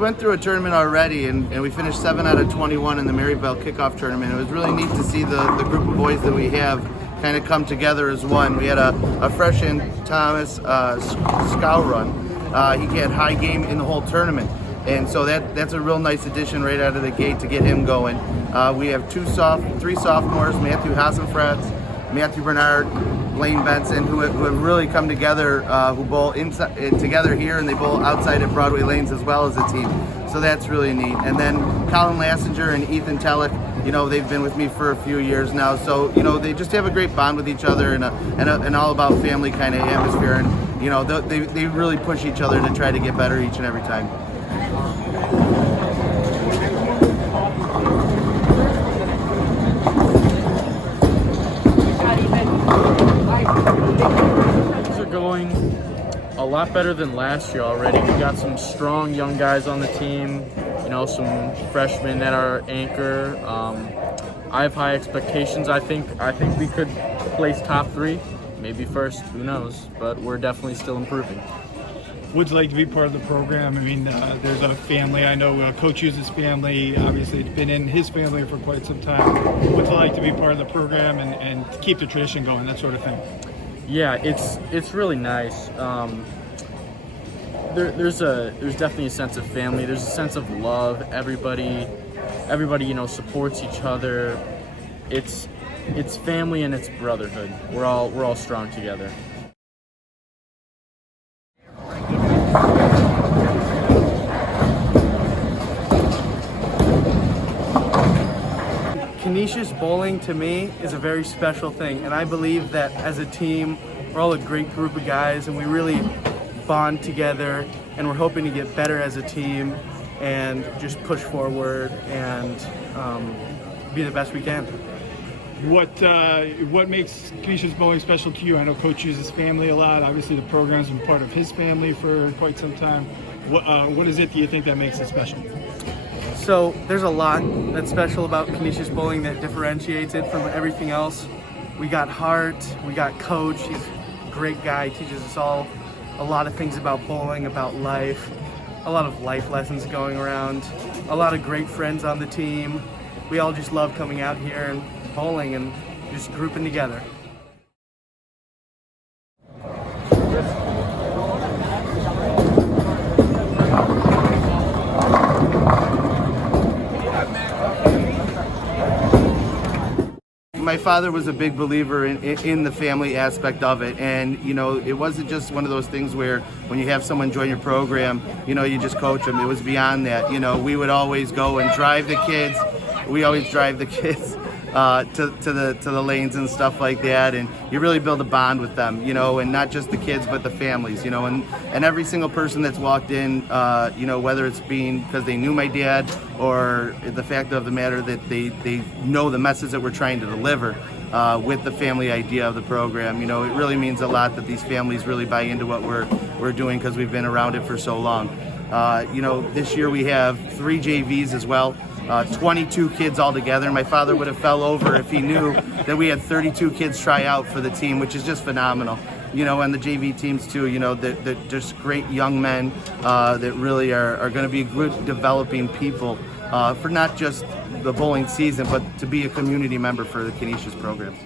went through a tournament already, and we finished 7 out of 21 in the Maryville kickoff tournament. It was really neat to see the group of boys that we have kind of come together as one. We had a freshman, Thomas Skowron. He had high game in the whole tournament, and so that's a real nice addition right out of the gate to get him going. We have three sophomores, Matthew Matthew Bernard, Blaine Benson, who have really come together, who bowl together here, and they bowl outside at Broadway Lanes as well as a team. So that's really neat. And then Colin Lassinger and Ethan Telaak, they've been with me for a few years now. So they just have a great bond with each other and an all about family kind of atmosphere. And they really push each other to try to get better each and every time. Things are going a lot better than last year already. We got some strong young guys on the team, some freshmen that are anchor. I have high expectations. I think we could place top 3, maybe first, who knows, but we're definitely still improving. What's it like to be part of the program? I mean, there's a family. I know Coach Hughes' family, obviously, it's been in his family for quite some time. What's it like to be part of the program and keep the tradition going, that sort of thing? Yeah, it's really nice. There's definitely a sense of family. There's a sense of love. Everybody supports each other. It's family and it's brotherhood. We're all strong together. Canisius bowling to me is a very special thing, and I believe that as a team we're all a great group of guys and we really bond together, and we're hoping to get better as a team and just push forward and be the best we can. What makes Canisius bowling special to you? I know Coach uses family a lot. Obviously the program's been part of his family for quite some time. What is it do you think that makes it special? So there's a lot that's special about Canisius bowling that differentiates it from everything else. We got Hart, we got Coach, he's a great guy, teaches us all a lot of things about bowling, about life, a lot of life lessons going around, a lot of great friends on the team. We all just love coming out here and bowling and just grouping together. My father was a big believer in the family aspect of it, and it wasn't just one of those things where when you have someone join your program, you just coach them. It was beyond that. We would always go and drive the kids. We always drive the kids to the lanes and stuff like that, and you really build a bond with them, and not just the kids but the families, and every single person that's walked in, whether it's being because they knew my dad or the fact of the matter that they know the message that we're trying to deliver with the family idea of the program. It really means a lot that these families really buy into what we're doing because we've been around it for so long. This year we have 3 JVs as well. 22 kids altogether. My father would have fell over if he knew that we had 32 kids try out for the team, which is just phenomenal. And the JV teams too, they're just great young men that really are going to be good developing people for not just the bowling season, but to be a community member for the Canisius programs.